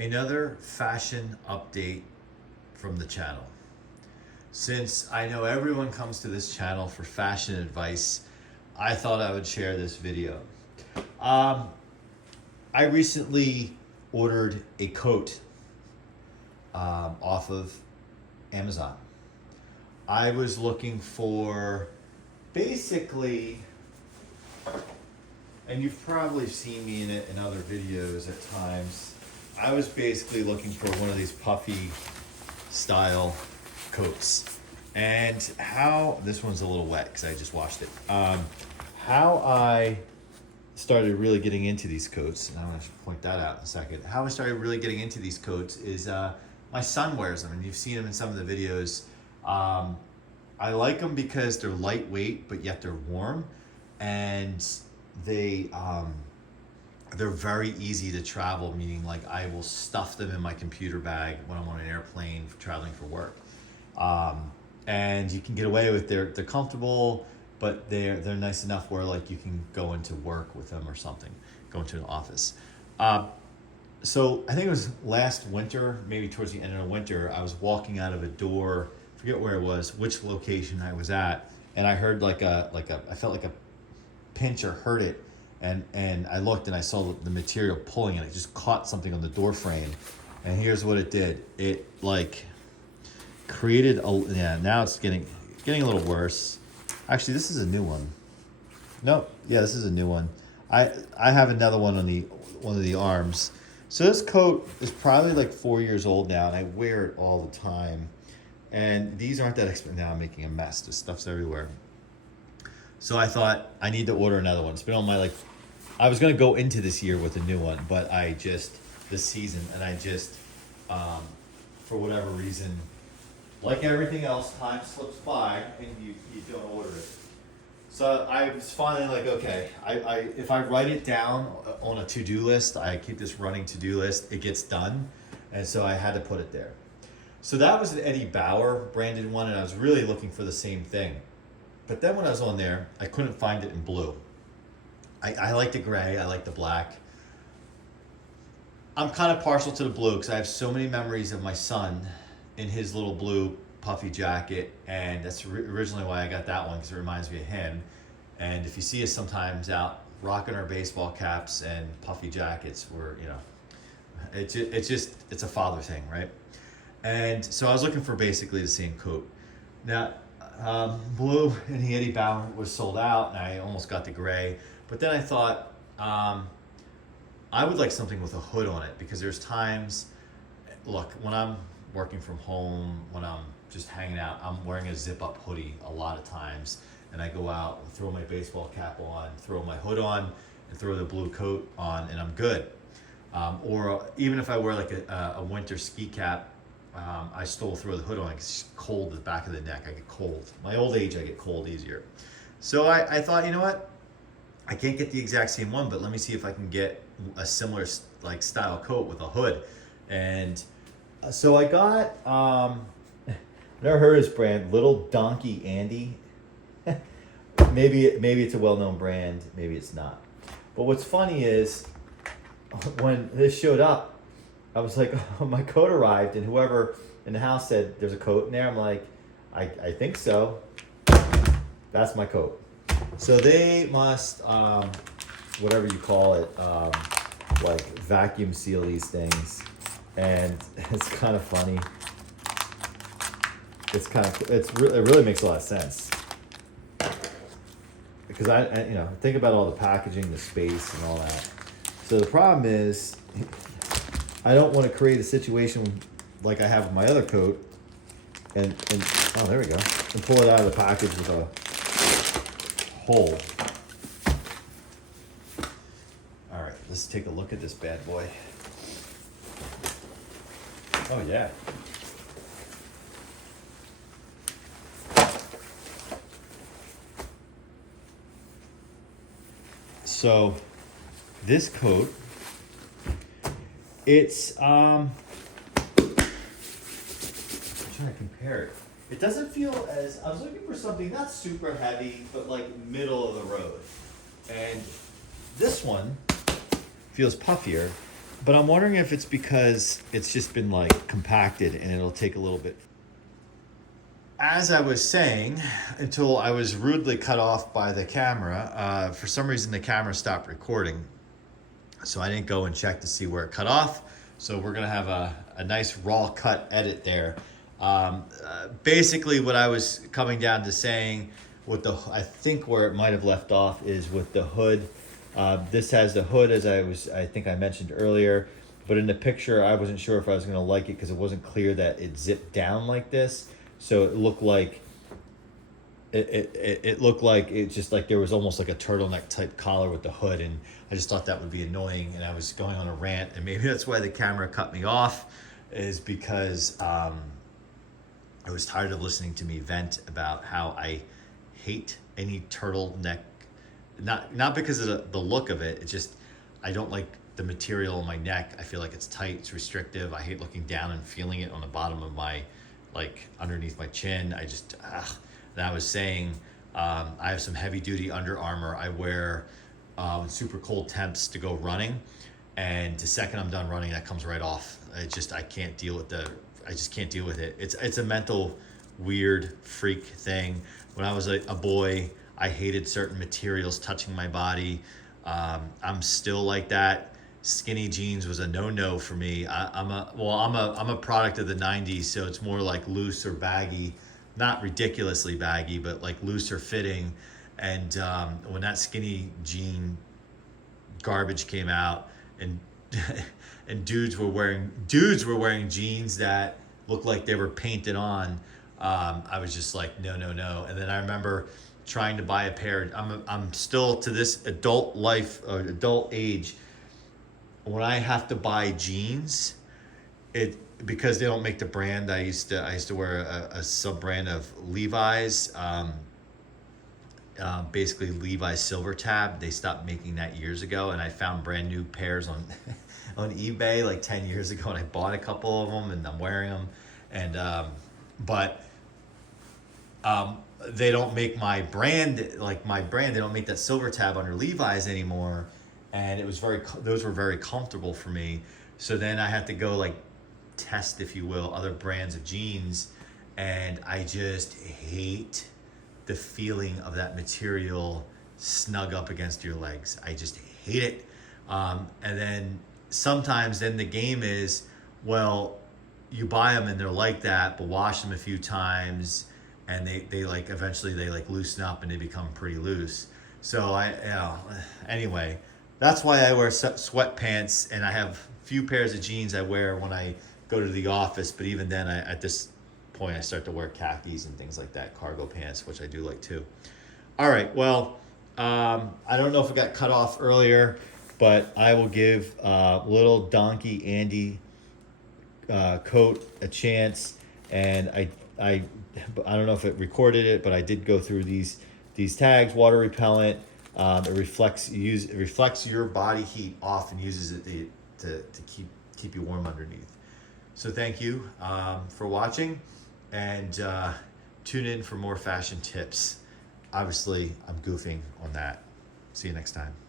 Another fashion update from the channel. Since I know everyone comes to this channel for fashion advice, I thought I would share this video. I recently ordered a coat off of Amazon. I was looking for basically, and you've probably seen me in it in other videos at times, I was basically looking for one of these puffy style coats. And how, this one's a little wet because I just washed it. How I started really getting into these coats, and I'm going to point that out in a second. How I started really getting into these coats is my son wears them, and you've seen them in some of the videos. I like them because they're lightweight, but yet they're warm, and they're very easy to travel, meaning like I will stuff them in my computer bag when I'm on an airplane traveling for work. And you can get away with, they're comfortable, but they're nice enough where like you can go into work with them or something, go into an office. So I think it was last winter, maybe towards the end of the winter, I was walking out of a door, forget where it was, which location I was at, and I heard I felt like a pinch or hurt it. And I looked and I saw the material pulling and it just caught something on the door frame. And here's what it did. It like created now it's getting a little worse. Actually, this is a new one. Nope. Yeah, this is a new one. I have another one on one of the arms. So this coat is probably like 4 years old now, and I wear it all the time. And these aren't that expensive. Now I'm making a mess. This stuff's everywhere. So I thought I need to order another one. It's been on my I was gonna go into this year with a new one, but this season, and I just, for whatever reason, like everything else, time slips by and you don't order it. So I was finally like, okay, if I write it down on a to-do list, I keep this running to-do list, it gets done. And so I had to put it there. So that was an Eddie Bauer branded one, and I was really looking for the same thing. But then when I was on there, I couldn't find it in blue. I like the gray, I like the black. I'm kind of partial to the blue because I have so many memories of my son in his little blue puffy jacket, and that's originally why I got that one, because it reminds me of him. And if you see us sometimes out rocking our baseball caps and puffy jackets, it's a father thing, right? And so I was looking for basically the same coat. Now, blue in the Eddie Bauer was sold out, and I almost got the gray. But then I thought I would like something with a hood on it, because there's times, look, when I'm working from home, when I'm just hanging out, I'm wearing a zip-up hoodie a lot of times, and I go out and throw my baseball cap on, throw my hood on, and throw the blue coat on, and I'm good. Or even if I wear like a winter ski cap, I still throw the hood on because it's cold at the back of the neck. I get cold. My old age, I get cold easier. So I thought, you know what? I can't get the exact same one, but let me see if I can get a similar like style coat with a hood. And so I got, never heard of this brand, Little Donkey Andy. maybe it's a well-known brand, maybe it's not. But what's funny is when this showed up, I was like, oh, my coat arrived, and whoever in the house said there's a coat in there. I'm like, I think so. That's my coat. So they must, whatever you call it, like vacuum seal these things, and it's kind of funny. It really makes a lot of sense, because I think about all the packaging, the space, and all that. So the problem is, I don't want to create a situation like I have with my other coat, and oh, there we go, and pull it out of the package with a hole. All right, let's take a look at this bad boy. Oh yeah. So this coat, it's I'm trying to compare it. It doesn't feel as, I was looking for something not super heavy, but like middle of the road. And this one feels puffier, But I'm wondering if it's because it's just been like compacted and it'll take a little bit. As I was saying, until I was rudely cut off by the camera, for some reason the camera stopped recording. So I didn't go and check to see where it cut off. So we're gonna have a nice raw cut edit there. Basically what I was coming down to saying with I think where it might have left off is with the hood. This has the hood as I think I mentioned earlier, but in the picture I wasn't sure if I was gonna like it because it wasn't clear that it zipped down like this. So it looked like it looked like it just like there was almost like a turtleneck type collar with the hood, and I just thought that would be annoying, and I was going on a rant, and maybe that's why the camera cut me off, is because I was tired of listening to me vent about how I hate any turtleneck, not because of the look of it. It's just I don't like the material on my neck. I feel like it's tight, it's restrictive. I hate looking down and feeling it on the bottom of my, like underneath my chin. I just, and I was saying, I have some heavy duty Under Armour I wear super cold temps to go running. And the second I'm done running, that comes right off. I can't deal with I just can't deal with it. It's a mental weird freak thing. When I was a boy, I hated certain materials touching my body. I'm still like that. Skinny jeans was a no-no for me. I'm a product of the 90s, so it's more like loose or baggy, not ridiculously baggy, but like looser fitting. And when that skinny jean garbage came out, and and dudes were wearing jeans that looked like they were painted on, I was just like, no. And then I remember trying to buy a pair. I'm still to this adult age. When I have to buy jeans, because they don't make the brand. I used to wear a sub brand of Levi's, basically Levi's Silver Tab. They stopped making that years ago, and I found brand new pairs on on eBay like 10 years ago, and I bought a couple of them, and I'm wearing them. And but they don't make my brand. They don't make that Silver Tab under Levi's anymore. And those were very comfortable for me. So then I had to go like test, if you will, other brands of jeans, and I just hate the feeling of that material snug up against your legs. I just hate it. And then sometimes the game is, well, you buy them and they're like that, but wash them a few times, and they like eventually they like loosen up and they become pretty loose. So anyway. That's why I wear sweatpants, and I have few pairs of jeans I wear when I go to the office. But even then, at this point, I start to wear khakis and things like that, cargo pants, which I do like too. All right, well, I don't know if it got cut off earlier, but I will give little Donkey Andy coat a chance. And I don't know if it recorded it, but I did go through these tags: water repellent. It reflects your body heat off and uses it to keep you warm underneath. So thank you for watching, and tune in for more fashion tips. Obviously, I'm goofing on that. See you next time.